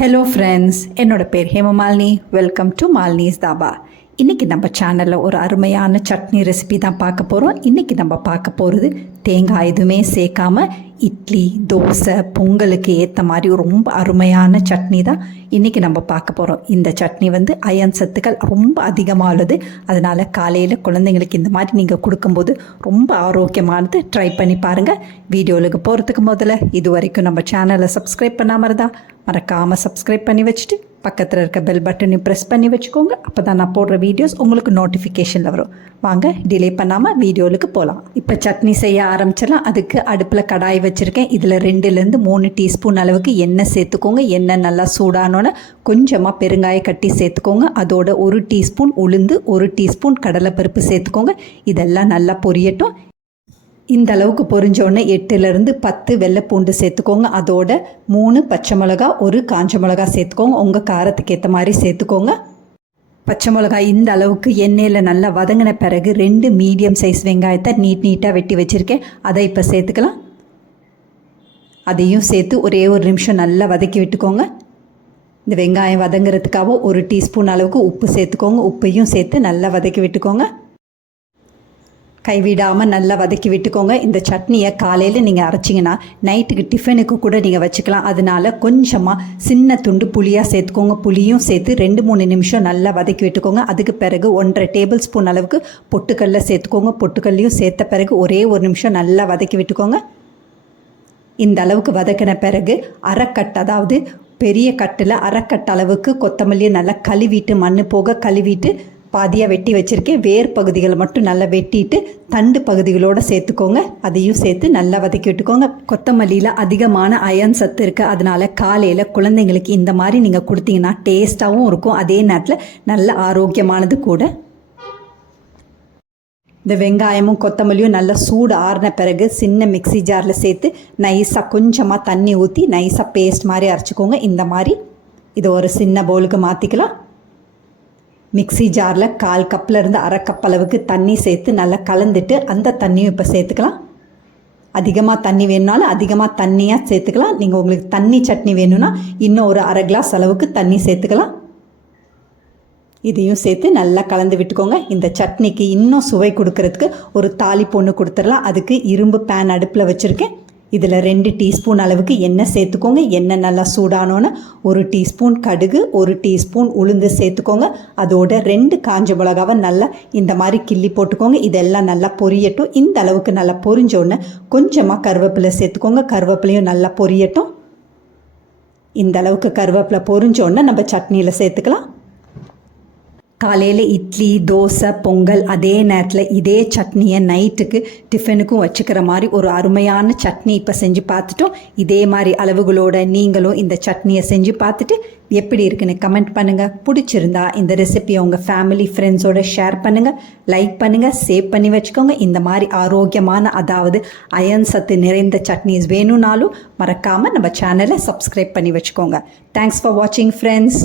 Hello friends, என்னோட பேர் Hemamalini. Welcome to Malini's dhaba. இன்றைக்கி நம்ம சேனலில் ஒரு அருமையான சட்னி ரெசிபி தான் பார்க்க போகிறோம். இன்றைக்கி நம்ம பார்க்க போகிறது தேங்காய் எதுவுமே சேர்க்காம இட்லி, தோசை, பொங்கலுக்கு ஏற்ற மாதிரி ரொம்ப அருமையான சட்னி தான் இன்றைக்கி நம்ம பார்க்க போகிறோம். இந்த சட்னி அயன் சத்துக்கள் ரொம்ப அதிகமாக உள்ளது. அதனால் காலையில் குழந்தைங்களுக்கு இந்த மாதிரி நீங்கள் கொடுக்கும்போது ரொம்ப ஆரோக்கியமானது. ட்ரை பண்ணி பாருங்கள். வீடியோவுக்கு போகிறதுக்கு முதல்ல இது வரைக்கும் நம்ம சேனலை சப்ஸ்கிரைப் பண்ணாமல் இருந்தால் மறக்காமல் சப்ஸ்கிரைப் பண்ணி வச்சுட்டு பக்கத்தில் இருக்க பெல் பட்டனையும் ப்ரெஸ் பண்ணி வச்சுக்கோங்க. அப்போ தான் நான் போடுற வீடியோஸ் உங்களுக்கு நோட்டிஃபிகேஷனில் வரும். வாங்க டிலே பண்ணாமல் வீடியோவுக்கு போகலாம். இப்போ சட்னி செய்ய ஆரம்பிச்சிடலாம். அதுக்கு அடுப்பில் கடாய் வச்சுருக்கேன். இதில் 2லேருந்து 3 டீஸ்பூன் அளவுக்கு எண்ணெய் சேர்த்துக்கோங்க. எண்ணெய் நல்லா சூடானோன்னு கொஞ்சமாக பெருங்காய கட்டி சேர்த்துக்கோங்க. அதோட 1 டீஸ்பூன் உளுந்து, 1 டீஸ்பூன் கடலைப்பருப்பு சேர்த்துக்கோங்க. இதெல்லாம் நல்லா பொரியட்டும். இந்த அளவுக்கு பொரிஞ்சோடனே 8லேருந்து 10 வெள்ளைப்பூண்டு சேர்த்துக்கோங்க. அதோட 3 பச்சை மிளகா, 1 காஞ்ச மிளகா சேர்த்துக்கோங்க. உங்கள் காரத்துக்கு ஏற்ற மாதிரி சேர்த்துக்கோங்க. பச்சை மிளகாய் இந்த அளவுக்கு எண்ணெயில் நல்லா வதங்கின பிறகு 2 மீடியம் சைஸ் வெங்காயத்தை நீட்டாக வெட்டி வச்சுருக்கேன். அதை இப்போ சேர்த்துக்கலாம். அதையும் சேர்த்து ஒரே ஒரு நிமிஷம் நல்லா வதக்கி விட்டுக்கோங்க. இந்த வெங்காயம் வதங்குறதுக்காக 1 டீஸ்பூன் அளவுக்கு உப்பு சேர்த்துக்கோங்க. உப்பையும் சேர்த்து நல்லா வதக்கி விட்டுக்கோங்க. கைவிடாமல் நல்லா வதக்கி விட்டுக்கோங்க. இந்த சட்னியை காலையில் நீங்கள் அரைச்சிங்கன்னா நைட்டுக்கு டிஃபனுக்கு கூட நீங்கள் வச்சுக்கலாம். அதனால கொஞ்சமாக சின்ன துண்டு புளியாக சேர்த்துக்கோங்க. புளியும் சேர்த்து 2-3 நிமிஷம் நல்லா வதக்கி விட்டுக்கோங்க. அதுக்கு பிறகு 1.5 டேபிள் ஸ்பூன் அளவுக்கு பொட்டுக்கல்ல சேர்த்துக்கோங்க. பொட்டுக்கல்லையும் சேர்த்த பிறகு ஒரே ஒரு நிமிஷம் நல்லா வதக்கி விட்டுக்கோங்க. இந்த அளவுக்கு வதக்கின பிறகு அரைக்கட்டு, அதாவது பெரிய கட்டில் அரைக்கட்டு அளவுக்கு கொத்தமல்லியை நல்லா கழுவிட்டு, மண் போக கழுவிட்டு பாதியாக வெட்டி வச்சுருக்கேன். வேர் பகுதிகளை மட்டும் நல்லா வெட்டிட்டு தண்டு பகுதிகளோடு சேர்த்துக்கோங்க. அதையும் சேர்த்து நல்லா வதக்கி விட்டுக்கோங்க. கொத்தமல்லியில் அதிகமான அயன் சத்து இருக்குது. அதனால் காலையில் குழந்தைங்களுக்கு இந்த மாதிரி நீங்கள் கொடுத்தீங்கன்னா டேஸ்ட்டாகவும் இருக்கும், அதே நேரத்தில் நல்ல ஆரோக்கியமானது கூட. இந்த வெங்காயமும் கொத்தமல்லியும் நல்லா சூடு ஆறின பிறகு சின்ன மிக்ஸி ஜாரில் சேர்த்து நைஸாக கொஞ்சமாக தண்ணி ஊற்றி நைஸாக பேஸ்ட் மாதிரி அரைச்சிக்கோங்க. இந்த மாதிரி இதை ஒரு சின்ன பவுலுக்கு மாற்றிக்கலாம். மிக்ஸி ஜாரில் 1/4 கப்லேருந்து 1/2 கப் அளவுக்கு தண்ணி சேர்த்து நல்லா கலந்துட்டு அந்த தண்ணியும் இப்போ சேர்த்துக்கலாம். அதிகமாக தண்ணி வேணுனாலும் அதிகமாக தண்ணியாக சேர்த்துக்கலாம். நீங்கள் உங்களுக்கு தண்ணி சட்னி வேணும்னா இன்னும் ஒரு 1/2 கிளாஸ் அளவுக்கு தண்ணி சேர்த்துக்கலாம். இதையும் சேர்த்து நல்லா கலந்து விட்டுக்கோங்க. இந்த சட்னிக்கு இன்னும் சுவை கொடுக்கறதுக்கு ஒரு தாளிப்பு ஒன்று கொடுத்துடலாம். அதுக்கு இரும்பு பேன் அடுப்பில் வச்சுருக்கேன். இதில் 2 டீஸ்பூன் அளவுக்கு எண்ணெய் சேர்த்துக்கோங்க. எண்ணெய் நல்லா சூடானோன்னு 1 டீஸ்பூன் கடுகு, 1 டீஸ்பூன் உளுந்து சேர்த்துக்கோங்க. அதோட 2 காஞ்ச மிளகாவை நல்லா இந்த மாதிரி கிள்ளி போட்டுக்கோங்க. இதெல்லாம் நல்லா பொரியட்டும். இந்த அளவுக்கு நல்லா பொரிஞ்சோடனே கொஞ்சமாக கருவேப்பிலை சேர்த்துக்கோங்க. கருவேப்பிலையும் நல்லா பொரியட்டும். இந்த அளவுக்கு கருவேப்பிலை பொரிஞ்சோடனே நம்ம சட்னியில் சேர்த்துக்கலாம். காலையில் இட்லி, தோசை, பொங்கல், அதே நேரத்தில் இதே சட்னியை நைட்டுக்கு டிஃபனுக்கும் வச்சுக்கிற மாதிரி ஒரு அருமையான சட்னி இப்போ செஞ்சு பார்த்துட்டோம். இதே மாதிரி அளவுகளோடு நீங்களும் இந்த சட்னியை செஞ்சு பார்த்துட்டு எப்படி இருக்குன்னு கமெண்ட் பண்ணுங்கள். பிடிச்சிருந்தா இந்த ரெசிபியை உங்கள் ஃபேமிலி ஃப்ரெண்ட்ஸோடு ஷேர் பண்ணுங்கள், லைக் பண்ணுங்கள், சேவ் பண்ணி வச்சுக்கோங்க. இந்த மாதிரி ஆரோக்கியமான, அதாவது அயன் சத்து நிறைந்த சட்னிஸ் வேணும்னாலும் மறக்காமல் நம்ம சேனலை சப்ஸ்கிரைப் பண்ணி வச்சுக்கோங்க. தேங்க்ஸ் ஃபார் வாட்சிங் ஃப்ரெண்ட்ஸ்.